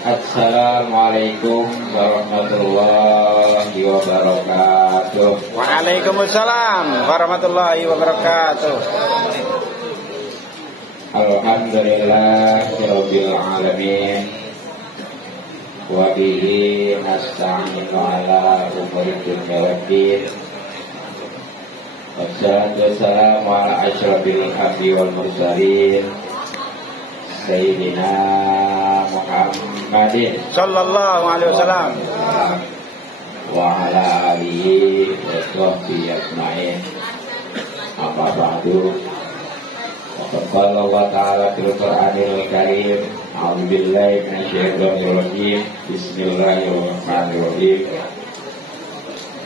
Assalamualaikum warahmatullahi wabarakatuh. Waalaikumsalam warahmatullahi wabarakatuh. Alhamdulillahirabbil alamin. Wa bihi nasta'inu ala umuri dunya waddin. Wassalatu wassalamu ala asyrafil anbiya'i wal mursalin Sayyidina Muhammadin sallallahu alaihi wasallam wa ala alihi wa sahbihi ajma'in. Amma ba'du. Qala Allah ta'ala fil Qur'anil Karim, a'udzu billahi minasyaitonir rajim. Bismillahirrahmanirrahim.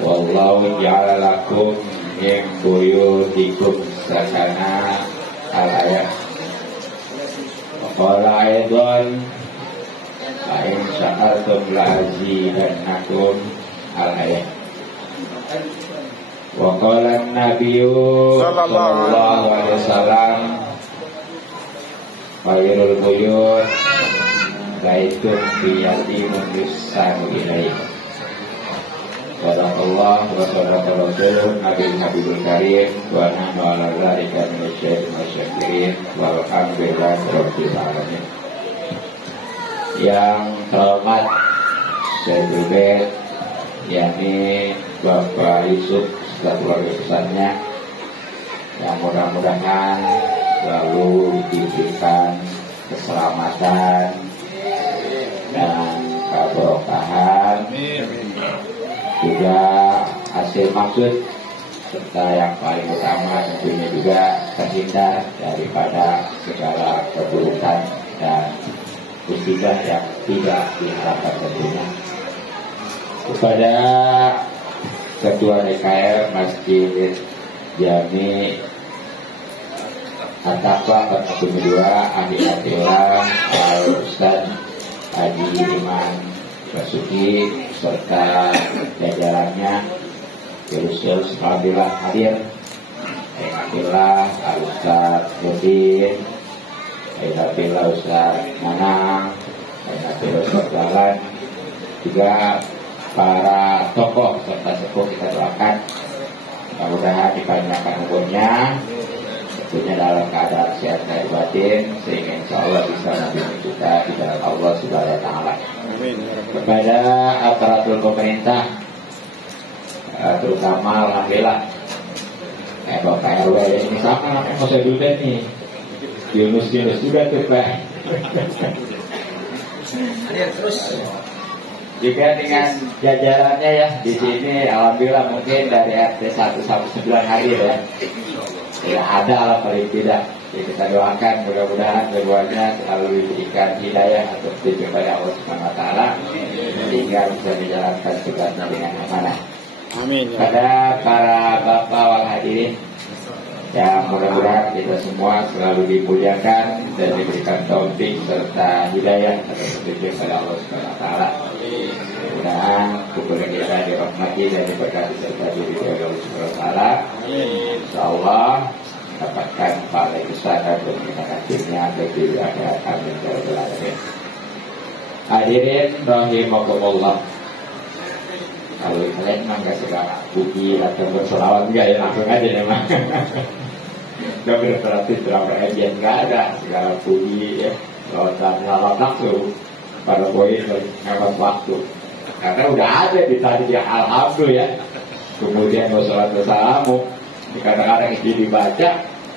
Wallahu ja'ala lakum min buyutikum sakana. Al-ayat. Qala aidan la in sya'altum la'azidannakum. Al-ayat. Wa qala an-nabiyyu sallallahu alaihi wasallam khairul buyut baitun fi yatimun yusanu ilaih. Sadaqallah wa sadaqa rasul Habibul Karim wa nahnu ala dzalika minasyaitonir wasyakirin walhamdulillahi rabbil alamin. Yang terhormat Sayyidul Bait, yakni Bapak Yusuf serta keluarga besarnya, yang mudah-mudahan selalu diberikan keselamatan dan keberkahan, juga hasil maksud, serta yang paling utama tentunya juga terhindar daripada segala keburukan dan musibah yang tidak diharapkan tentunya. Kepada Ketua DKR Masjid Jami At-Taqwa Kota 2 Ahli Atillah Al-Ustaz Haji Iman Basuki serta jajarannya, khusus alhamdulillah hadir alhamdulillah Al-Ustaz Yudin, alhamdulillah Ustaz Manang, alhamdulillah Ustaz Jalan, juga para tokoh serta sepuh kita doakan mudah-mudahan dipanjangkan umurnya, tentunya dalam keadaan sehat dan batin, sehingga insya Allah bisa menjadi kita di dalam Allah Subhanahu wa Ta'ala. Kepada aparatur pemerintah, terutama alhamdulillah Bapak RW ini sama namanya saya dulu nih, Yunus juga tuh Pak. Terus juga dengan jajarannya ya di sini, alhamdulillah mungkin dari RT 1 sampai 9 hari ya. Ya ada lah paling tidak. Jadi kita doakan mudah-mudahan keduanya selalu diberikan hidayah atau petunjuk kepada Allah Subhanahu wa Ta'ala sehingga bisa dijalankan tugasnya dengan amanah. Amin. Pada para bapak wal hadirin yang mudah-mudahan kita semua selalu dimuliakan dan diberikan taufik serta hidayah atau petunjuk kepada Allah Subhanahu wa Ta'ala. Mudah-mudahan kumpulan kita dirahmati dan diberkati serta diri Allah Subhanahu wa Ta'ala. Insyaallah mendapatkan pahala besar dan berterima kasihnya bagi akhirat amin ya rabbal alamin. Hadirin rahimakumullah. Kalau kalian memang gak segala puji atau bersolawat enggak ya, langsung aja memang. Gak berarti berapa ajian gak ada segala puji ya. Lawat langsung pada poin lewat waktu. Karena udah ada di tadi ya alhamdulillah ya. Kemudian wassalatu wassalamu kadang-kadang itu dibaca,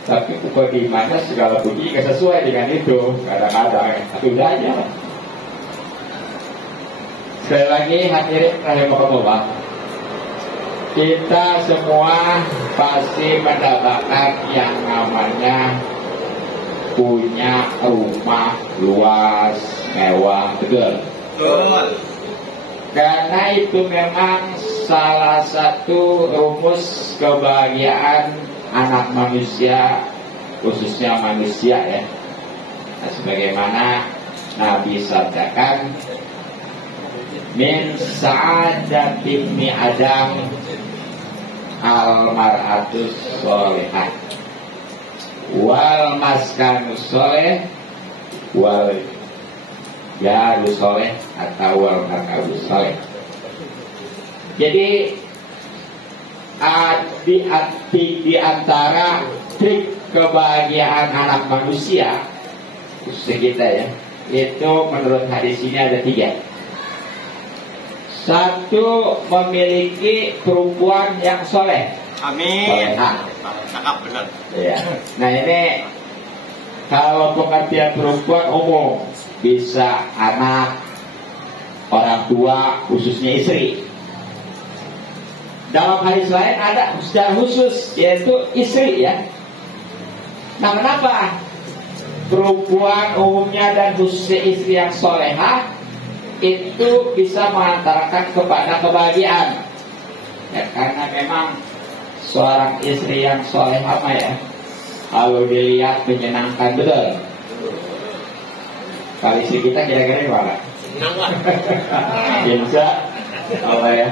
tapi dimana segala puji gak sesuai dengan itu. Kadang-kadang sudah aja. Sekali lagi hadirin rahimahullah, kita semua pasti mendapatkan yang namanya punya rumah luas, mewah, betul? Betul. Karena itu memang salah satu rumus kebahagiaan anak manusia, khususnya manusia ya. Nah, sebagaimana Nabi sabdakan, min sa'adatin mi adam al-mar'atus solehah wal maskanus soleh wal jarus soleh atau wal markabus soleh. Jadi di antara trik kebahagiaan anak manusia khususnya kita ya, itu menurut hadis ini ada 3. 1, memiliki perempuan yang soleh. Amin. Cakap benar. Ya. Nah ini kalau pengertian perempuan umum bisa anak, orang tua, khususnya istri. Dalam hadis lain ada secara khusus yaitu istri ya. Nah kenapa perempuan umumnya dan khususnya istri yang solehah itu bisa mengantarkan kepada kebahagiaan ya, karena memang seorang istri yang solehah ya kalau dilihat menyenangkan betul. Kalau istri kita kira-kira gimana? Bisa apa ya?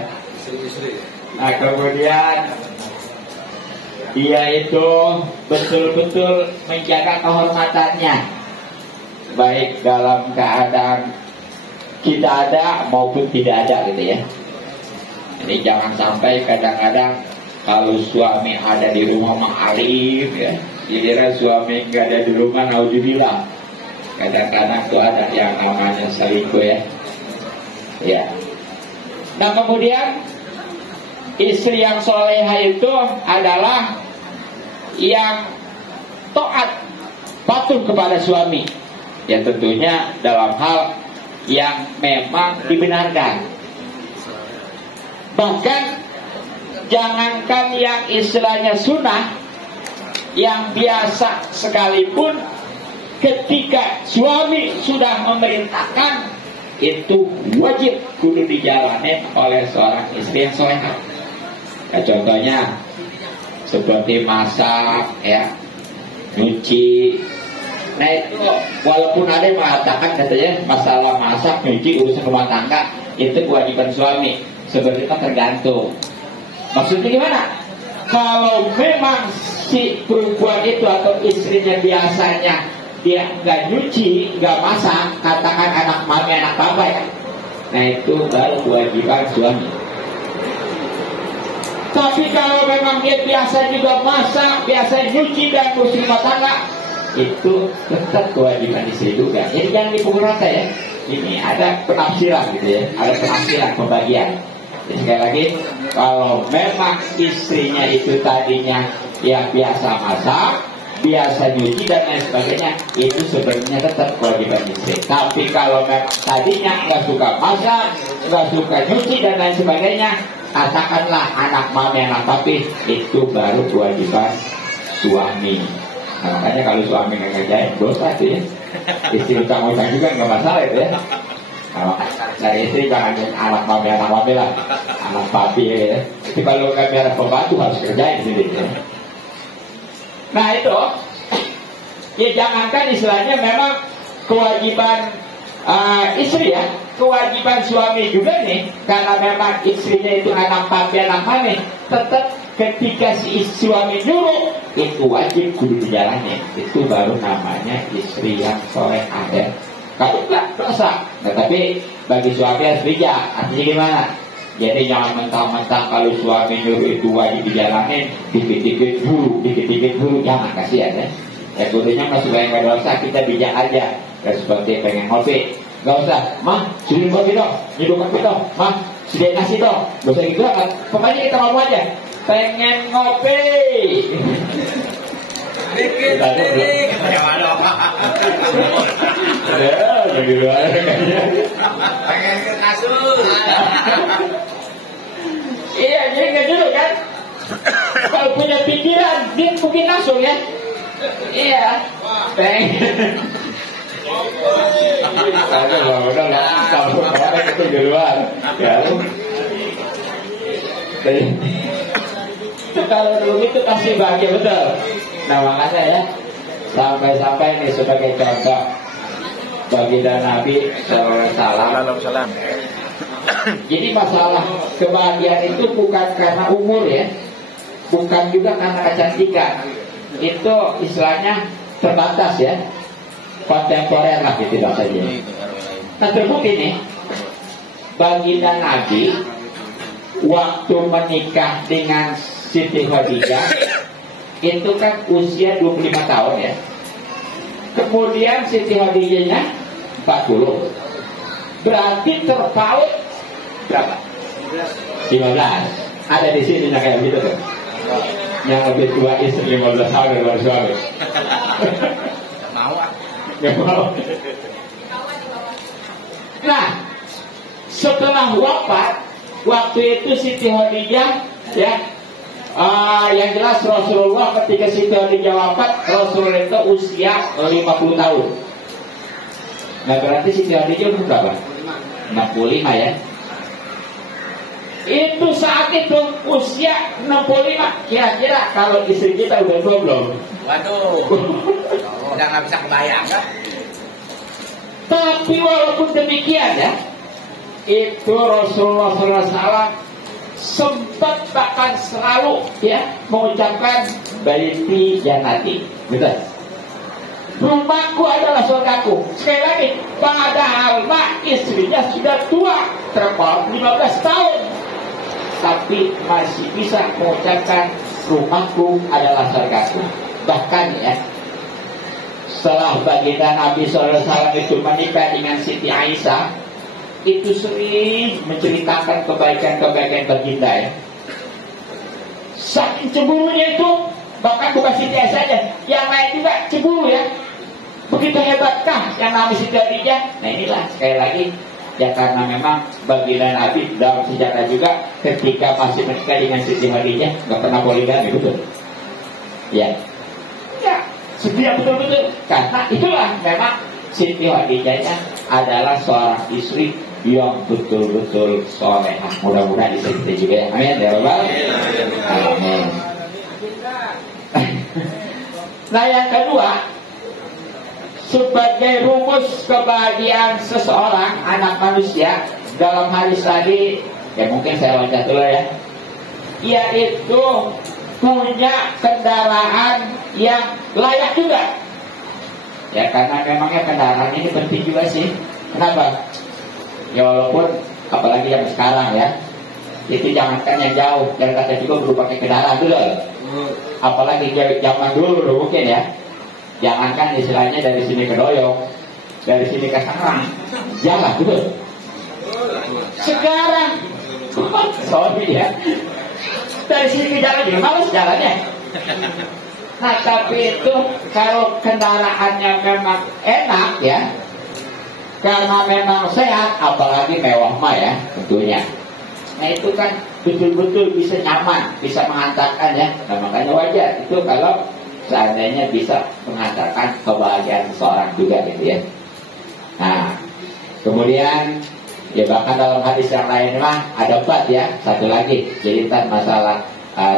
Nah kemudian dia itu betul-betul menjaga kehormatannya, baik dalam keadaan kita ada maupun tidak ada gitu ya. Jadi jangan sampai kadang-kadang kalau suami ada di rumah ma'arif ya, giliran suami nggak ada di rumah naudzubillah. Kadang-kadang tuh ada yang namanya selingkuh ya. Ya. Nah kemudian istri yang solehah itu adalah yang taat, patuh kepada suami. Ya tentunya dalam hal yang memang dibenarkan. Bahkan jangankan yang istilahnya sunnah, yang biasa sekalipun, ketika suami sudah memerintahkan, itu wajib kudu dijalani oleh seorang istri yang solehah. Ya, contohnya seperti masak, ya, nyuci. Nah itu walaupun ada yang mengatakan katanya masalah masak, nyuci, urusan rumah tangga itu kewajiban suami, sebenarnya tergantung. Maksudnya gimana? Kalau memang si perempuan itu atau istrinya biasanya dia nggak nyuci, nggak masak, katakan anak mami, anak papa ya, nah itu baru kewajiban suami. Tapi kalau memang dia biasa juga masak, biasa nyuci dan ngurus rumah tangga, itu tetap kewajiban istri juga. Jadi jangan dipukul rata ya. Ini ada penafsiran gitu ya, ada penafsiran pembagian. Jadi sekali lagi, kalau memang istrinya itu tadinya yang biasa masak, biasa nyuci dan lain sebagainya, itu sebenarnya tetap kewajiban istri. Tapi kalau memang tadinya nggak suka masak, nggak suka nyuci dan lain sebagainya, katakanlah anak mami, anak papi, itu baru kewajiban suami. Nah, makanya kalau suami nggak ngerjain dosa tuh ya. Istri utang-utang juga nggak masalah itu ya. Kalau dari istri jangan anak mami lah, anak papi ya. Tapi kalau nggak biar pembantu harus kerjain sendiri ya. Nah itu ya, jangankan istilahnya memang kewajiban istri ya, kewajiban suami juga nih, karena memang istrinya itu anak papi, anak mami, tetap ketika si suami nyuruh itu wajib kudu dijalani. Itu baru namanya istri yang soleh ada. Kalau enggak dosa. Nah, tapi bagi suami harus bijak. Artinya gimana? Jadi jangan mentang-mentang kalau suami nyuruh itu wajib dijalani, dikit-dikit buru, jangan, kasihan ya. Ya kudunya masih banyak dosa, kita bijak aja. Dan seperti pengen ngopi, nggak usah, mah sudah kopi dong, nyeduh kopi dong, mah sudah nasi dong, nggak usah gitu kan. Pokoknya kita ngomong aja, pengen ngopi. Dikit, Pengen ke kasur. Iya, jadi nggak dulu kan. Kalau punya pikiran, dia mungkin langsung ya. Iya, pengen. Udah lah, kamu kemarin itu di luar. Ya, kalau dulu itu pasti bahagia betul. Nah makanya ya, sampai-sampai ini sebagai contoh baginda Nabi SAW. Jadi masalah kebahagiaan itu bukan karena umur ya, bukan juga karena kecantikan. Itu istilahnya terbatas ya, kontemporer lah gitu bahasanya. Nah terbukti nih, baginda Nabi waktu menikah dengan Siti Khadijah itu kan usia 25 tahun ya. Kemudian Siti Khadijahnya 40. Berarti terpaut berapa? 15. Ada di sini yang kayak gitu tuh. Yang lebih tua istri 15 tahun dari suami. Mau ah. Gak mau. Nah, setelah wafat, waktu itu Siti Khadijah ya, yang jelas Rasulullah ketika Siti Khadijah wafat, Rasulullah itu usia 50 tahun. Nah berarti Siti Khadijah umur berapa? 65 ya. Itu saat itu usia 65. Kira-kira kalau istri kita udah tua belum? Waduh. Udah nggak bisa kebayang kan? Tapi walaupun demikian ya, itu Rasulullah SAW sempat bahkan selalu ya mengucapkan baiti jannati, betul. Rumahku adalah surgaku. Sekali lagi, padahal istrinya sudah tua, terpaut 15 tahun, tapi masih bisa mengucapkan rumahku adalah surgaku. Bahkan ya, setelah baginda Nabi SAW itu menikah dengan Siti Aisyah, itu sering menceritakan kebaikan-kebaikan baginda ya. Saking ceburunya itu, bahkan bukan Siti Aisyah saja, yang lain juga cemburu ya. Begitu hebatkah yang namanya Siti Khadijah? Nah inilah sekali lagi ya, karena memang baginda Nabi dalam sejarah juga ketika masih menikah dengan Siti Khadijah nggak pernah poligami, betul? Ya, ya setia betul-betul. Karena itulah memang Siti Khadijahnya adalah seorang istri yang betul-betul solehah. Mudah-mudahan istri kita juga ya. Amin ya Rabbal Alamin. Nah yang kedua, sebagai rumus kebahagiaan seseorang anak manusia dalam hadis tadi, ya mungkin saya loncat dulu ya, yaitu punya kendaraan yang layak juga. Ya karena memangnya kendaraan ini penting juga sih. Kenapa? Ya walaupun apalagi yang sekarang ya, itu jangankan yang jauh, yang kata juga perlu pakai kendaraan dulu. Apalagi zaman dulu mungkin ya, jangankan istilahnya dari sini ke Doyong, dari sini ke Tangerang, jalan dulu. Sekarang, sorry ya, dari sini ke jalan juga males jalannya. Nah tapi itu kalau kendaraannya memang enak ya, karena memang sehat, apalagi mewah mah ya tentunya. Nah itu kan betul-betul bisa nyaman, bisa mengantarkan ya. Nah makanya wajar itu kalau seandainya bisa mengantarkan kebahagiaan seseorang juga gitu ya. Nah kemudian ya bahkan dalam hadis yang lain mah ada 4 ya. Satu lagi cerita masalah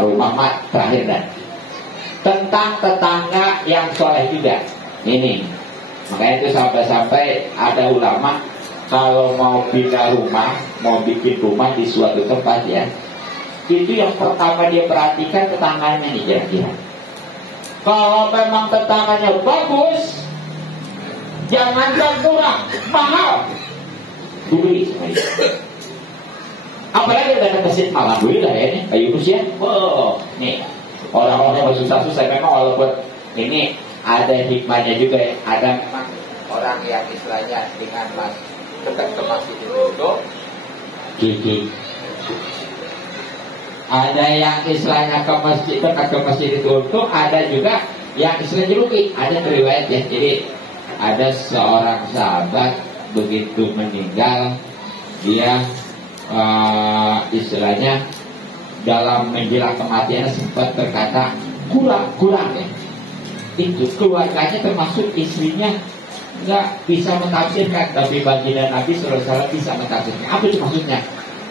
rumah mah terakhir dan tentang tetangga yang soleh juga. Ini makanya itu sampai-sampai ada ulama kalau mau pindah rumah, mau bikin rumah di suatu tempat ya, itu yang pertama dia perhatikan tetangganya nih kira-kira. Kalau memang tetangganya bagus, jangan murah, mahal, beli. Apalagi ada masjid malam beli lah ya nih, kayu ya. Oh, nih orang-orang yang susah-susah memang walaupun ini ada hikmahnya juga ya. Ada memang orang yang istilahnya dengan dekat ke masjid itu gigi. Ada yang istilahnya ke masjid, dekat ke masjid itu untuk, ada juga yang istilahnya rugi. Ada riwayat ya. Jadi ada seorang sahabat begitu meninggal, dia istilahnya dalam menjelang kematiannya sempat berkata kurang ya. Itu keluarganya termasuk istrinya nggak bisa mentafsirkan, tapi baginda Nabi SAW bisa mentafsirkan. Apa itu maksudnya?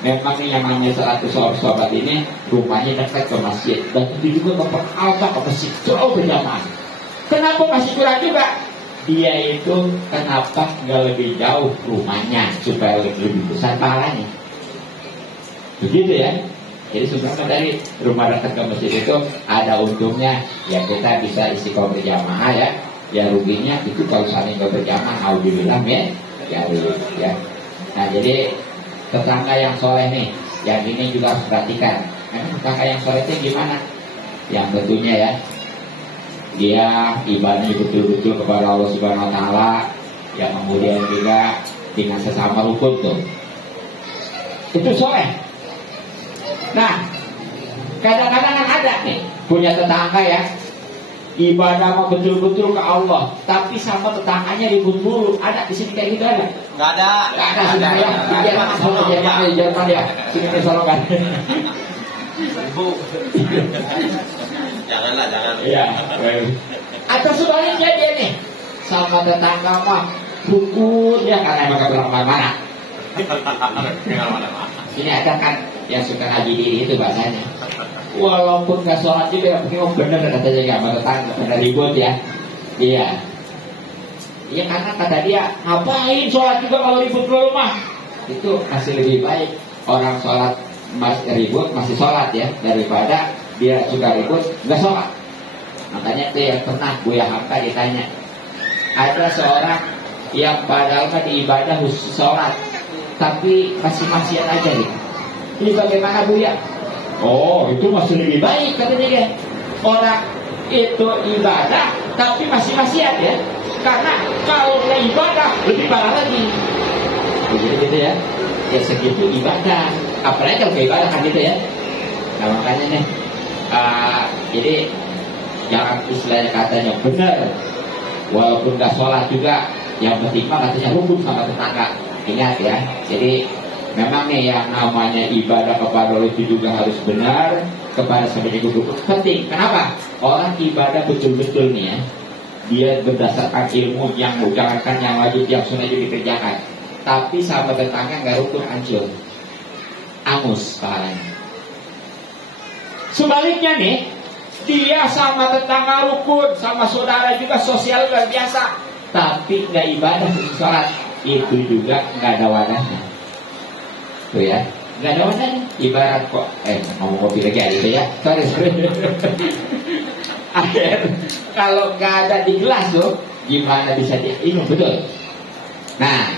Memang yang namanya sahabat ini rumahnya dekat ke masjid, dan itu juga memperalta ke masjid jauh berjamaah. Kenapa masih kurang juga? Dia itu kenapa nggak lebih jauh rumahnya supaya lebih besar pahalanya? Begitu ya. Jadi sebenarnya dari rumah dekat ke masjid itu ada untungnya, ya kita bisa istiqomah berjamaah ya. Ya ruginya itu kalau saling nggak berjamaah, alhamdulillah ya. garis ya. Nah jadi tetangga yang soleh nih, yang ini juga harus perhatikan. Karena tetangga yang soleh itu gimana? Yang tentunya ya, dia ibadah betul-betul kepada Allah Subhanahu Wa Taala, yang kemudian juga dengan sesama rukun tuh, itu soleh. Nah, kadang-kadang kan ada nih punya tetangga ya, ibadah mau betul-betul ke Allah, tapi sama tetangganya ribut mulu. Ada di sini kayak gitu ada? Nggak ada. Nggak ada sudah ya. Di Jerman ya. Sini kesolongan. Bu. Janganlah, jangan. Iya. Atau sebaliknya dia nih, sama tetangga mah rukun ya karena emang kebelang mana-mana. Ini ada kan yang suka ngaji diri itu bahasanya. Walaupun nggak sholat juga, mungkin bener katanya nggak mau tetangga, bener ribut ya. Iya. Iya karena kata dia, ngapain sholat juga kalau ribut ke rumah? Itu masih lebih baik orang sholat masih ribut masih sholat ya, daripada dia suka ribut nggak sholat. Makanya itu yang pernah Buya Hamka ditanya, ada seorang yang padahal di ibadah khusus sholat, tapi masih maksiat aja nih. Ini bagaimana Buya? Oh itu masih lebih baik katanya ya. Orang itu ibadah tapi masih maksiat ya. Karena kalau dia ibadah lebih parah lagi. Begitu ya. Ya segitu ibadah. Apalagi kalau ibadah kan gitu ya. Nah makanya nih jadi jangan istilahnya katanya benar, walaupun gak sholat juga, yang penting mah katanya rukun sama tetangga. Ingat ya. Jadi memang nih yang namanya ibadah kepada Allah itu juga harus benar, kepada sama ibu penting. Kenapa? Orang ibadah betul-betul nih ya, dia berdasarkan ilmu yang jangankan yang wajib, yang sunnah juga dikerjakan. Tapi sama tetangga nggak rukun, hancur, angus pahalanya. Sebaliknya nih, dia sama tetangga rukun, sama saudara juga sosial luar biasa, tapi nggak ibadah sholat, itu juga nggak ada wadahnya. Tuh ya, nggak ada wadahnya. Ibarat kok, ngomong kopi lagi gitu ya. Sorry. Akhir, kalau nggak ada di gelas tuh, gimana bisa diminum, betul? Nah,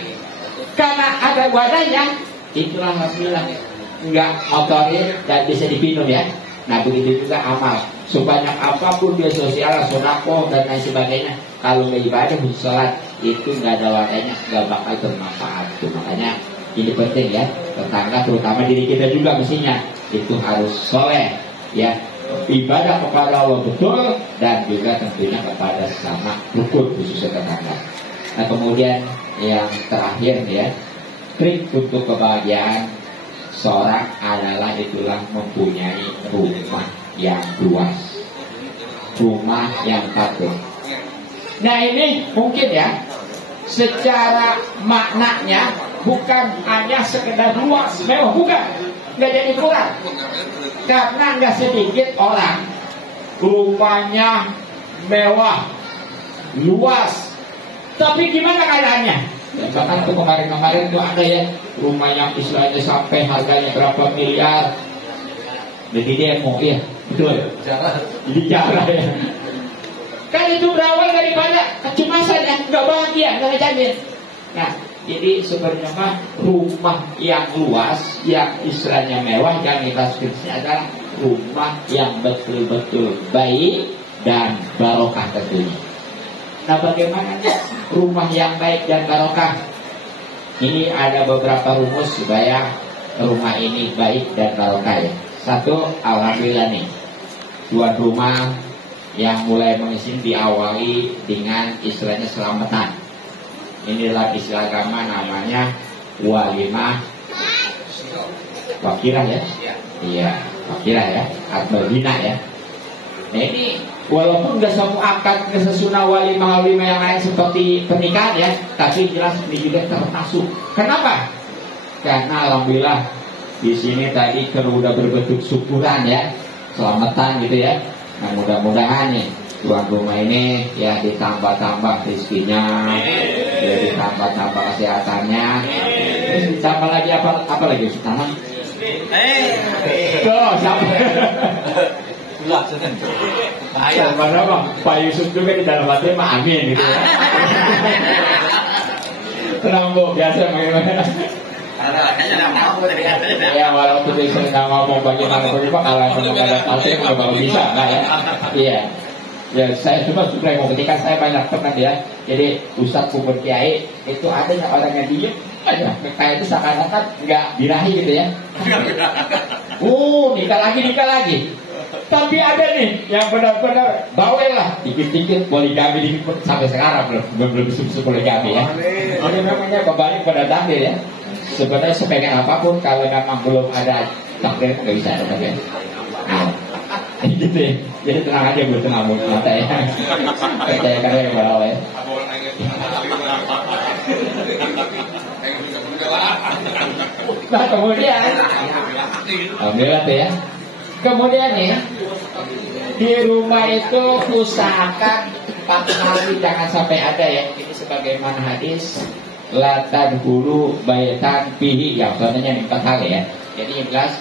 karena ada wadahnya, itulah alhamdulillah nggak motorin dan bisa diminum ya. Nah begitu juga amal, sebanyak apapun dia sosial, sodako dan lain sebagainya, kalau nggak ibadah sholat itu nggak ada wadahnya, nggak bakal bermanfaat. Tuh, makanya ini penting ya, tetangga terutama diri kita juga mestinya itu harus soleh ya, ibadah kepada Allah betul, dan juga tentunya kepada sesama rukun khususnya tetangga. Nah kemudian yang terakhir ya, trik untuk kebahagiaan seorang adalah itulah mempunyai rumah yang luas, rumah yang patut. Nah ini mungkin ya, secara maknanya bukan hanya sekedar luas mewah, bukan, nggak jadi kurang. Karena nggak sedikit orang rumahnya mewah, luas, tapi gimana keadaannya? Ya, bahkan tuh kemarin-kemarin tuh ada ya rumah yang istilahnya sampai harganya berapa miliar. Jadi demo ya, betul ya? Bicara ya. Kan itu berawal daripada kecemasan yang nggak bahagia, nggak jamin. Nah, jadi sebenarnya mah rumah yang luas, yang istilahnya mewah, yang kita skripsinya adalah rumah yang betul-betul baik dan barokah tentunya. Nah bagaimana rumah yang baik dan barokah? Ini ada beberapa rumus supaya rumah ini baik dan barokah ya. Satu, alhamdulillah nih, tuan rumah yang mulai mengisin diawali dengan istilahnya selamatan. Inilah istilah agama namanya walimah wakirah ya. Iya, wakirah ya, atau bina ya. Nah ini walaupun nggak semua akad kesesunah walimah yang lain seperti pernikahan ya, tapi jelas ini juga termasuk. Kenapa? Karena alhamdulillah di sini tadi udah berbentuk syukuran ya, selamatan gitu ya. Nah mudah-mudahan nih tuan rumah ini ya ditambah-tambah rezekinya, ya ditambah-tambah kesehatannya, terus ditambah lagi apa lagi utama? Tuh sampai. Mana bang, Pak Yusuf juga di dalam hati mah amin gitu. Tenang Bu, biasa bagaimana? Ya walaupun dia sering ngomong bagaimana Pak, kalau memang ada pasien memang bisa, nah ya. Iya. Ya saya cuma mau ketika saya banyak teman ya. Jadi Ustadz Kubur Kiai itu adanya orang yang diem aja, kayak itu seakan-akan nggak birahi gitu ya. Nikah lagi. Tapi ada nih yang benar-benar bawel lah, dikit-dikit poligami dikit sampai sekarang belum poligami ya. Jadi namanya kembali pada takdir ya. Sebenarnya sepengen apapun kalau memang belum ada takdir nggak bisa ada ya. Gitu ya. Jadi tenang aja buat tenang mata ya. Percaya karena yang bawel ya. Nah kemudian alhamdulillah tuh ya. Kemudian nih di rumah itu usahakan 4 hari jangan sampai ada ya. Ini sebagaimana hadis latan hulu baitan pihi ya, contohnya 4 hal ya. Jadi yang jelas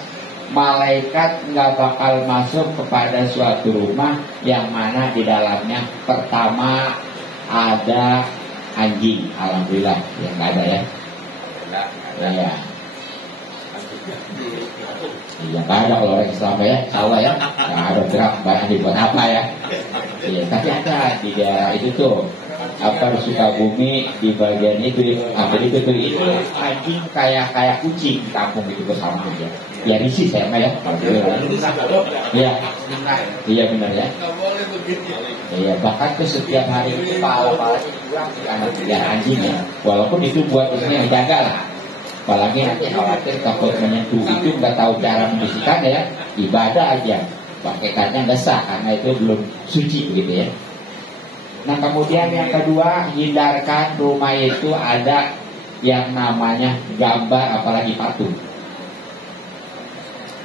malaikat nggak bakal masuk kepada suatu rumah yang mana di dalamnya pertama ada anjing. Alhamdulillah ya nggak ada ya. Ya. Iya, nggak ada kalau orang Islam ya, Allah ya, nggak ada gerak banyak dibuat apa ya. Iya, tapi ada di daerah itu tuh, apa di Sukabumi di bagian itu, apa itu anjing kayak kucing di kampung itu bersama aja. Ya risih saya mah ya, iya benar ya. Iya, bahkan tuh setiap hari itu pala-palanya dibuang di anak anjing ya, walaupun itu buat yang jaga lah. Apalagi nanti khawatir takut menyentuh itu nggak tahu cara membersihkan ya, ibadah aja pakai kacang besar karena itu belum suci gitu ya. Nah kemudian yang kedua, hindarkan rumah itu ada yang namanya gambar apalagi patung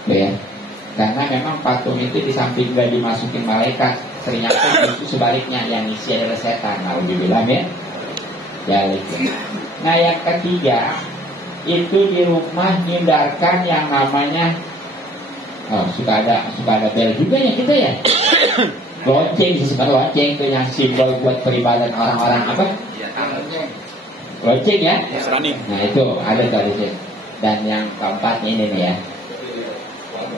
ya. Karena memang patung itu di samping gak dimasukin malaikat, ternyata itu sebaliknya yang isi adalah setan. Nah dibilang ya. Nah yang ketiga itu di rumah hindarkan yang namanya suka ada bel juga ya kita ya. Lonceng, disebut lonceng itu yang simbol buat peribadatan orang-orang apa? Lonceng ya. Nah itu ada tadi. Dan yang keempat ini nih ya.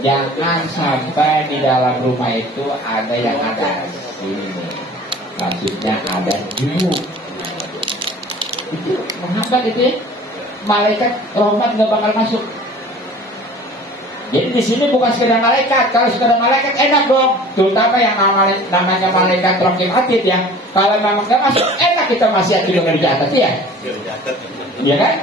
Jangan sampai di dalam rumah itu ada yang ada ini nih. Maksudnya ada jumbo. Itu menghambat itu ya. Malaikat rahmat nggak bakal masuk. Jadi di sini bukan sekedar malaikat. Kalau sekedar malaikat enak dong. Terutama yang namanya malaikat Raqib Atid ya. Kalau memang nggak masuk enak kita masih di atas ya. Iya kan?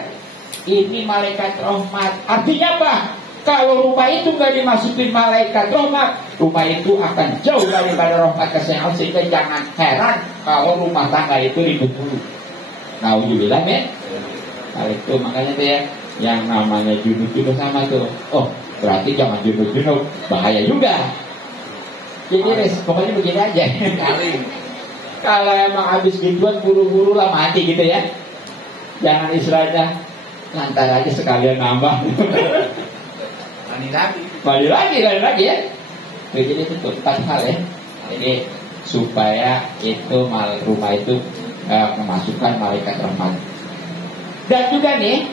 Ini malaikat rahmat. Artinya apa? Kalau rumah itu nggak dimasukin malaikat rahmat, rumah itu akan jauh daripada rahmat kesehatan. Sehingga jangan heran kalau rumah tangga itu ribut dulu. Nah, ujubilah ya. Hal itu makanya tuh ya, yang namanya junub sama tuh. Oh, berarti jangan junub, bahaya juga. Jadi pokoknya begini aja. Kalau emang habis gituan buru-buru lah mati gitu ya. Jangan istilahnya lantar aja sekalian nambah. Mandi lagi ya. Jadi itu 4 hal ya. Jadi supaya itu rumah itu memasukkan malaikat rahmat. Dan juga nih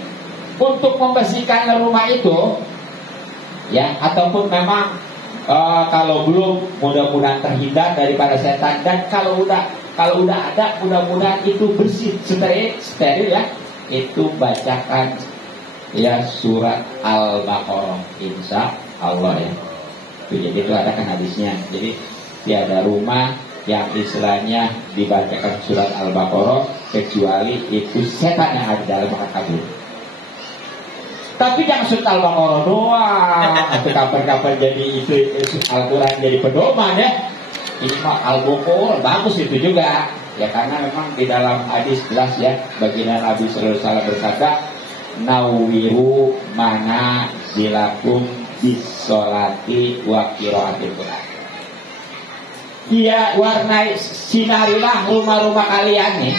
untuk membersihkan rumah itu ya, ataupun memang kalau belum mudah-mudahan terhindar daripada setan. Dan kalau udah ada mudah-mudahan itu bersih steril ya. Itu bacakan ya surat Al-Baqarah insya Allah ya. Jadi itu ada kan hadisnya. Jadi tiada rumah yang istilahnya dibacakan surat Al-Baqarah kecuali itu setan yang ada dalam akan kabur. Tapi jangan surat Al-Baqarah doang. Atau kapan-kapan jadi itu Al-Quran jadi pedoman ya. Ini mah Al-Baqarah bagus itu juga. Ya karena memang di dalam hadis jelas ya, baginda Nabi sallallahu alaihi wasallam bersabda, "Nawiru mana zilakum bisolati wa qiraatil Quran." Dia warnai sinarilah rumah-rumah kalian nih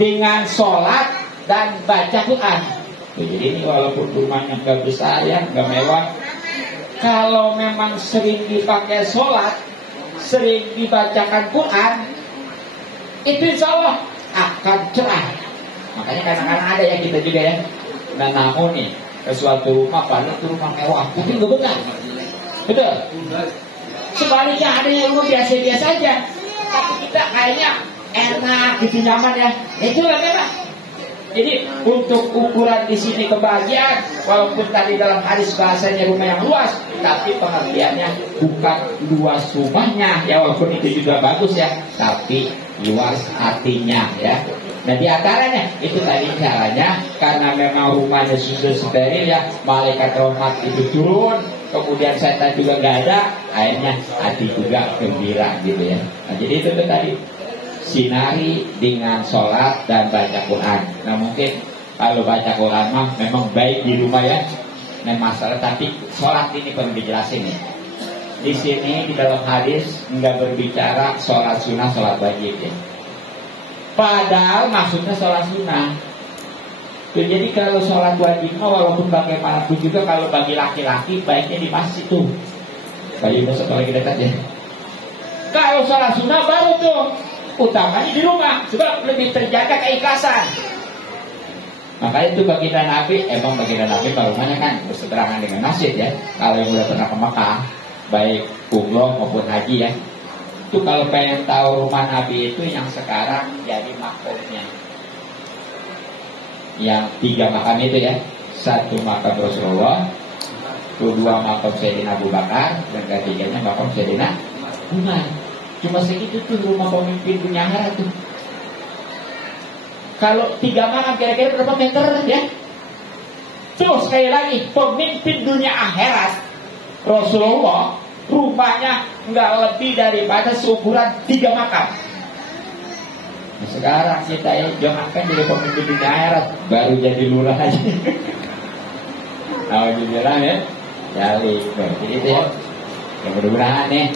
dengan sholat dan baca Quran. Jadi ini walaupun rumahnya nggak besar ya, nggak mewah, kalau memang sering dipakai sholat, sering dibacakan Quran, itu insya Allah akan cerah. Makanya kadang-kadang ada ya kita juga ya. Nah namun nih ke suatu rumah, padahal itu rumah mewah, mungkin gak benar. Betul. Sebaliknya ada yang rumah biasa-biasa aja, tapi kita kayaknya enak, gitu nyaman ya. Itu lah memang. Jadi untuk ukuran di sini kebahagiaan, walaupun tadi dalam hadis bahasanya rumah yang luas, tapi pengertiannya bukan luas rumahnya ya, walaupun itu juga bagus ya, tapi luas hatinya ya. Nah di antaranya itu tadi caranya, karena memang rumahnya sudah steril ya, malaikat rahmat itu turun, kemudian setan juga nggak ada, akhirnya hati juga gembira gitu ya. Nah jadi itu tuh tadi, sinari dengan sholat dan baca Quran. Nah mungkin kalau baca Quran mah memang baik di rumah ya. Nah masalah tapi sholat ini perlu dijelasin nih. Di sini di dalam hadis nggak berbicara sholat sunnah, sholat wajib ya. Padahal maksudnya sholat sunnah. Jadi kalau sholat wajib walaupun bagaimanapun juga kalau bagi laki-laki baiknya di masjid tuh. Kayak besok lagi dekat ya. Kalau sholat sunnah baru tuh utamanya di rumah, sebab lebih terjaga keikhlasan. Makanya itu baginda Nabi, emang baginda Nabi bangunannya kan berseberangan dengan masjid ya. Kalau yang udah pernah ke Mekah, baik umroh maupun haji ya, itu kalau pengen tahu rumah Nabi itu yang sekarang jadi makomnya, yang 3 makam itu ya, 1 makam Rasulullah, 2 makam Sayyidina Abu Bakar, dan ketiganya makam Sayyidina Umar. Cuma segitu tuh rumah pemimpin dunia akhirat tuh. Kalau 3 makam kira-kira berapa meter ya? Terus sekali lagi, pemimpin dunia akhirat Rasulullah rumahnya nggak lebih daripada seukuran 3 makam. Nah, sekarang kita ya jangankan jadi pemimpin dunia akhirat, baru jadi lurah aja. Alhamdulillah ya. Jadi itu ya. Yang mudah-mudahan nih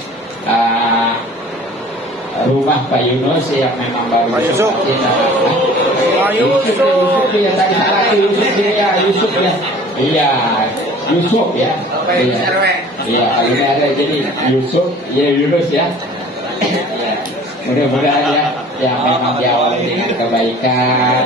rumah Pak Yunus yang memang baru Pak Yusuf. Yusuf ya tadi salah Yusuf ya, Yusuf ya. Iya, Yusuf ya. Iya, ini ada jadi Yusuf ya, Yunus ya. Mudah-mudahan ya yang memang diawali dengan kebaikan,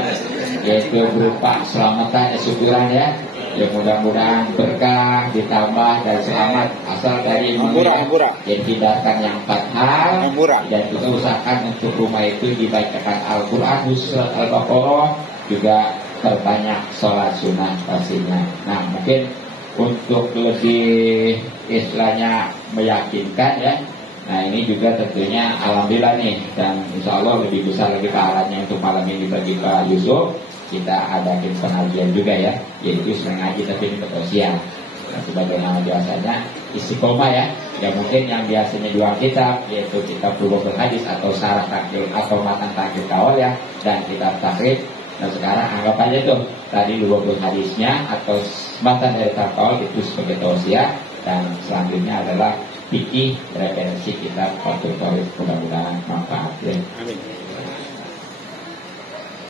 yaitu berupa selamatan, syukuran ya. Ya mudah-mudahan berkah ditambah dan selamat asal dari murah. Yang hindarkan yang 4 hal dan kita usahakan untuk rumah itu dibacakan Al-Quran, surat Al-Baqarah, juga terbanyak sholat sunnah pastinya. Nah mungkin untuk lebih istilahnya meyakinkan ya. Nah ini juga tentunya alhamdulillah nih, dan insya Allah lebih besar lagi pahalanya untuk malam ini bagi Pak Yusuf. Kita adakan pengajian juga ya, yaitu sengaja tapi ini ketausiah. Nah, sebagaimana biasanya istiqomah ya. Ya mungkin yang biasanya jual kitab, yaitu kitab Rubul Hadis atau Sarah Takrib atau Matan Takrib Awal ya, dan kitab Takrib. Nah sekarang anggap aja tuh tadi Rubul Hadisnya atau Matan dari Takrib itu sebagai tausiah, dan selanjutnya adalah fikih referensi kitab Fathul Qorib. Mudah-mudahan manfaat ya. Amin.